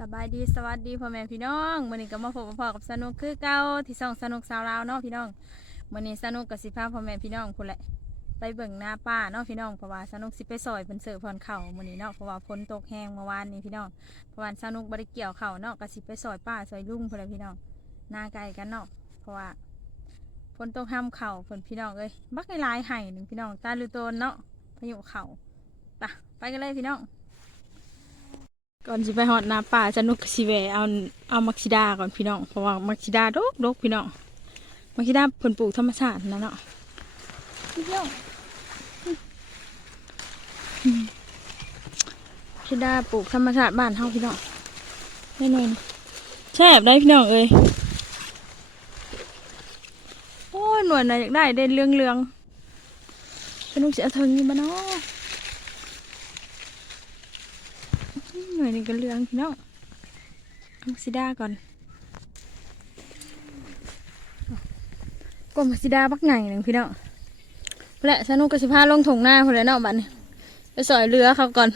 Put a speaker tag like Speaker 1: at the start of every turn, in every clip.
Speaker 1: สบายดีสวัสดีพ่อแม่พี่น้องมื้อนี้ก็มาพบกับพ่อกับสนุกคือเก่าที่ช่องสนุกสาวลาวเนาะพี่น้องมื้อนี้สนุกกับสิพาพ่อแม่พี่น้องพุ่นแหละไปเบิ่งหน้าป้าเนาะพี่น้องเพราะว่าสนุกสิไปซอยเพิ่นเสิร์ฟพรเข่าวมื้อนี้เนาะเพราะว่าฝนตกแห้งเมื่อวานนี้พี่น้องเพราะว่าสนุกบ่ได้เกี่ยวเข้าเนาะก็สิไปซอยป้าซอยลุงพุ่นแหละพี่น้องหน้าไกลกันเนาะเพราะว่าฝนตกห้ามเข่าเพิ่นพี่น้องเอ้ยบักหลายไห้หนึงพี่น้องตาลือโตนเนาะพายุเข่าไปะไปกันเลยพี่น้อง ก่อนสิไปหอดนาป่าจะนุกสิแวะเอาเอามักซิดาก่อนพี่น้องเพราะว่ามักซิดาดกดกพี่น้องมักซิดาเพิ่นปลูกธรรมชาตินะเนาะพี่น้องอืมมักซิดาปลูกธรรมชาติบ้านเฮาพี่น้องแน่นอนแซ่บได้พี่น้องเอ้ยโอ้ยหนวดน่ะอยากได้เด่นเรืองเรืองๆสนุกเสียถึงนี่บ้านาะ หน่วยหนึ่งกันเรืองพี่น้องเอามักซิดาก่อนกลมซิดาบักไงหนึ่งพี่น้องและสนุกกสิพาลงถงหน้าพอแล้วเนาะบัดนี้ไปสอยเรือเขาก่อน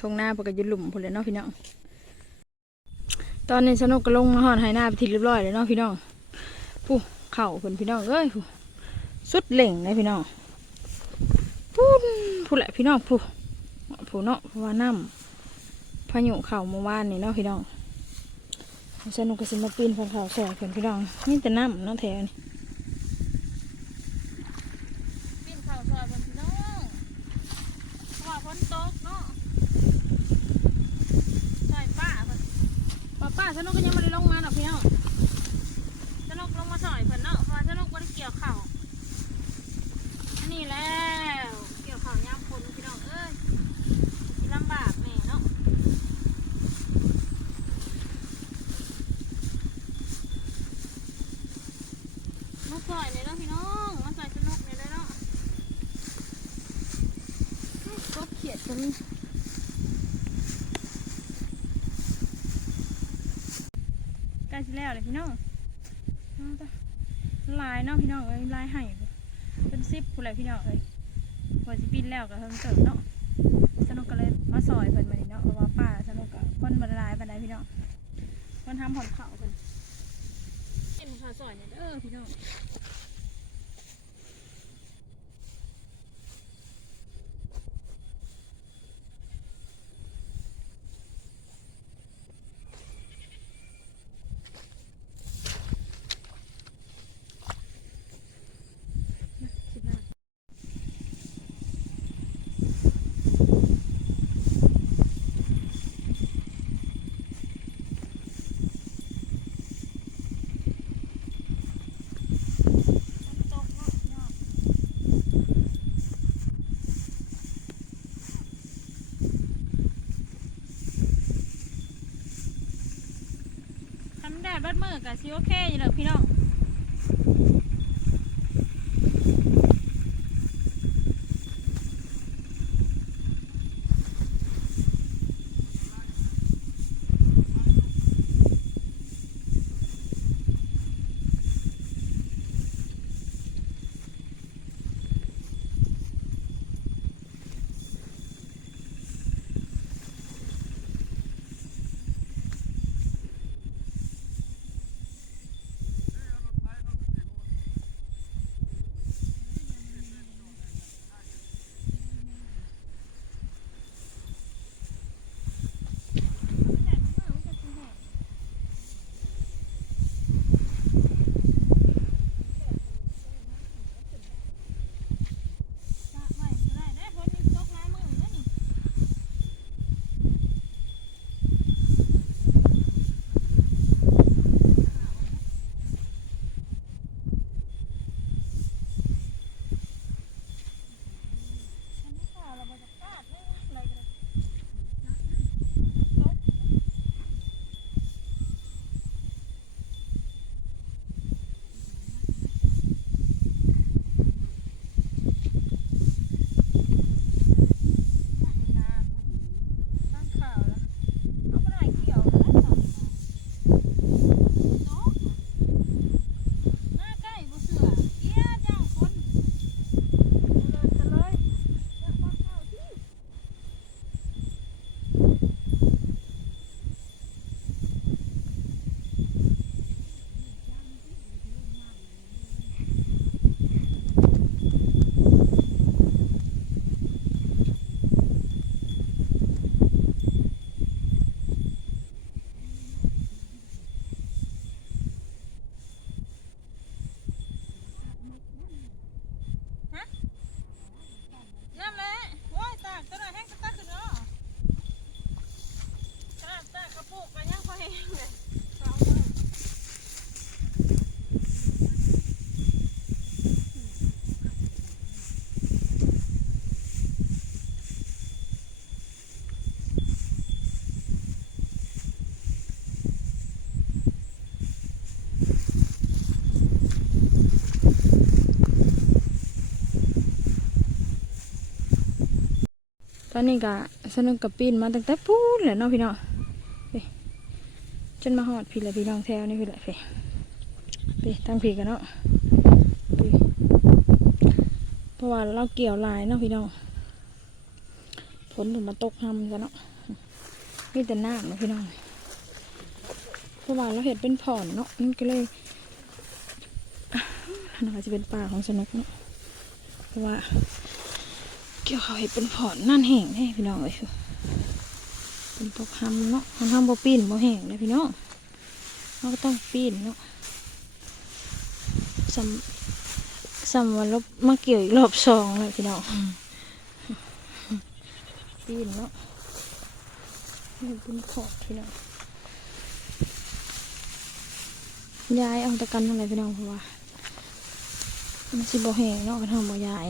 Speaker 1: ทงหน้าปกติหลุมพอแล้วเนาะพี่น้องตอนนี้สนุกก็ลงมาหอนหายหน้าไปทีเรียบร้อยแล้วเนาะพี่น้องผู้ เข่าเพิ่นพี่น้องเอ้ยสุดเหล่งเลยพี่น้องพูนผู้แหละพี่น้องผู้ผู้เนาะเพราะว่าน้ำพายุเข่าเมื่อวานนี่เนาะพี่น้องสนุกก็สิมาปีนพันเข่าแสบเพิ่นพี่น้องนี่แต่น้ำเนาะแถวนี่ปีนเข่าแสบเพิ่นพี่น้องว่าฝนตกเนาะใส่ป้าป้าป้าสนุกก็ยังไม่ได้ลงมาหรอกพี่น้องสนุกลงมาสอย กบ่ได้เกี่ยวเข่าวอันนี้แล้วเกี่ยวเข่าวยามคนพี่น้องเอ้ยสิลำบากแม่เนาะมาสอยเลยเนาะพี่น้องมาสอยสนุกเลยเนาะก็เขียดกันใกล้สิแล้วเลยพี่น้องเอาจ้ะ ลายเนาะพี่น้องเอ้ยลายไห้เป็นซิปผู้ไรพี่น้องเอ้ยพอสิปินแล้วก็เพิ่มเติมเนาะสนุกก็เลยมาซอยเพิ่นมาดิเนาะเพราะว่าป้าสนุกก็คนบรลายบันไดพี่น้องคนทำหอนเขาเพิ่นเป็นข้าวซอยเนี่ยเด้อพี่น้องสิบห้าตกเนาะพี่น้องทำแดดเบัด มือกับซิโอเคอยู่เลยพี่น้อง ตอนนี้ก็สนุกกับปีนมาตั้งแต่ปูนแหละเนาะพี่น้องไปจนมาหอดพี่และพี่น้องแถวนี่พี่แหละไปไปตั้งพี่กันเนาะเพราะว่าเราเกี่ยวลายเนาะพี่น้องฝนถึงมาตกทำกันเนาะมีแต่น้ำเนาะพี่น้องเพราะว่าเราเห็ดเป็นผ่อนเนาะมันก็เลยน่าจะเป็นป่าของสนุกเนาะเพราะว่า เกี่ยวเขาเห็ดเป็นผอนนั่นแห้งแน่พี่น้องเอ้ยเป็นพวกทำเนาะมันทำบ่ปีนบ่แห้งเลยพี่น้องเราก็ต้องปีนเนาะสำสำวันลบมาเกี่ยวอีกรอบสองเลยพี่น้องปีนเนาะนี่เป็นผอดพี่น้องย้ายเอาตะกันอะไรพี่น้องเพราะว่ามันสิบ่แห้งเนาะมันทำบ่ย้าย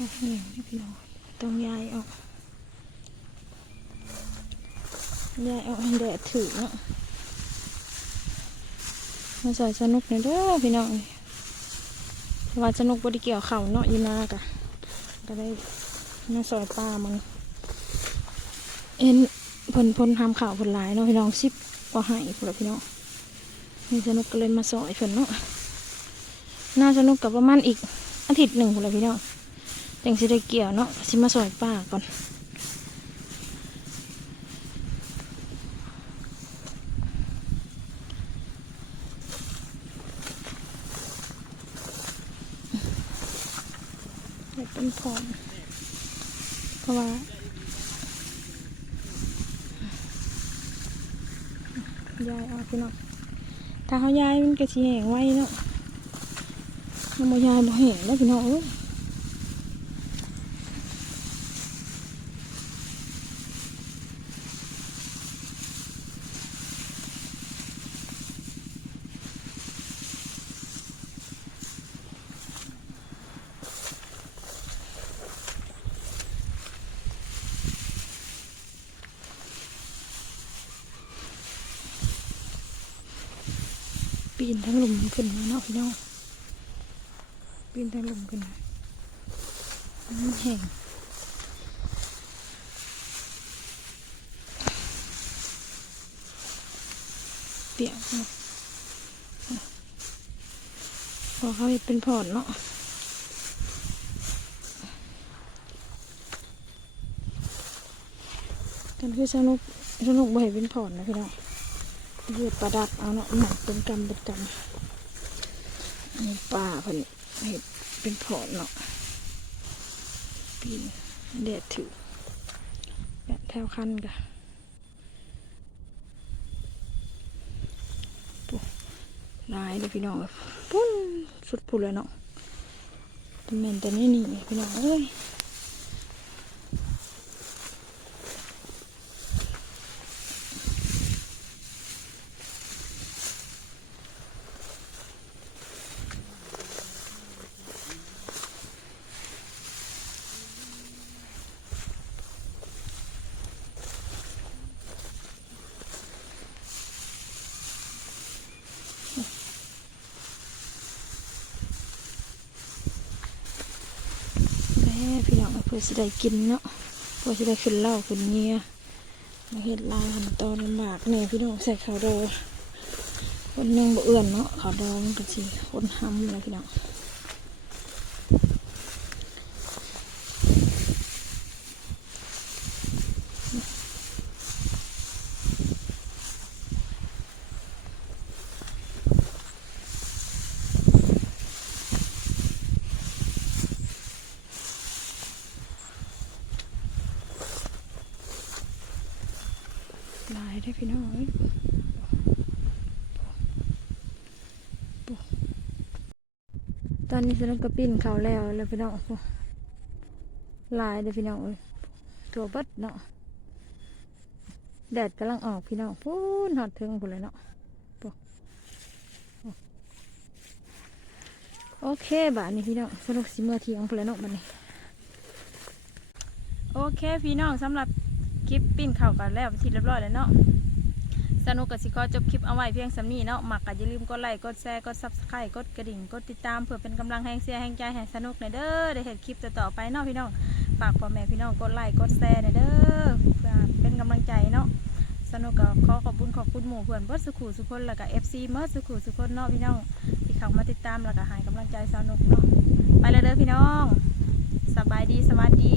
Speaker 1: โอ้โหพี่น้องต้องย้ายออกย้ายออกให้แดดถือเนาะมาใส่สนุกเนี่ยเด้อพี่น้องเพราะว่าสนุกบไดิเกี่ยวเข่าเนาะยีนากะก็ได้มาซอยปลามันเอ็นผลพลทำข่าวผลหลายเนาะพี่น้องสิบกว่าให้พวกเราพี่น้องนี่สนุกก็เลยมาซอยเพิ่นเนาะน่าสนุกกับประมาณอีกอาทิตย์หนึ่งพวกพี่น้อง จังสิได้เกี่ยวเนาะสิมาสอยป้าก่อนเดี๋ยวเป็นพรเพราะว่าย้ายเอาพี่เนาะถ้าเขาย้ายมันก็สิแห้งไว้เนาะมันบ่ย้ายบ่แห้งแล้วพี่นาะเอ้ย นทั้งหลุมขึ้นมาเนาะพี่น้องปีนทั้งหลุมขึ้นมามันแห้งเปียกพอเขาเป็นผ่อนเนาะกันคือสนุกสนุกบ่ให้เป็นผ่อนนะพี่น้อง ยืดประดับเอาเนาะหมักเป็นกำเป็นกำอันนี้ป่าเพิ่นเห็ดเป็นผอนเนาะปีนแดดถือแบบแถวคันกะปุ๊ลายเลยพี่น้องปุ้นสุดพูเลยเนาะแต่เมนแต่นี่นี่พี่น้องเอ้ย แม่ พื่อสิได้กินเนาะเพื่อสิได้ขึ้นเล่าขึ้นเงี้ยมาเห็ดลายหันตอนลำบากเนี่ยพี่น้องใส่ข้าวดคนนึงบ่เอื่อนเนาะข้าวดองกันสิคนห้ำอะไรพี่น้อง ได้พี่น้องตอนนี้สนุกกระปิ้นเขาแล้วแล้วพี่น้องลายได้พี่น้องเอ้ยตัวบัดเนาะแดดกำลังออกพี่น้องพูนหอดถึงพุ่นเลยเนาะโอเคบาทนี้พี่น้องสนุกสิเมื่อที่ยงพุ่นเลยเนาะบัดนี้โอเคพี่น้องสำหรับ คลิปปิ้นเข่ากันแล้วเป็นที่เรียบร้อยแล้วเนาะสนุกกับสิขอจบคลิปเอาไว้เพียงสำนีเนาะหมักก็อย่าลืมกดไลค์กดแชร์กดซับสไครต์กดกระดิ่งกดติดตามเพื่อเป็นกำลังแห่งเสียแห่งใจให้สนุกในเด้อได้เห็นคลิปต่อๆไปเนาะพี่น้องฝากพ่อแม่พี่น้องกดไลค์กดแชร์หน่อยเด้อเพื่อเป็นกำลังใจเนาะสนุกก็ขอขอบคุณขอบคุณหมู่เพื่อนเบิดสุขุสุคนแล้วก็ FC เมื่อสุขุสุคนเนาะพี่น้องที่เข้ามาติดตามแล้วก็ให้กำลังใจสนุกเนาะไปเลยเด้อพี่น้องสบายดีสวัสดี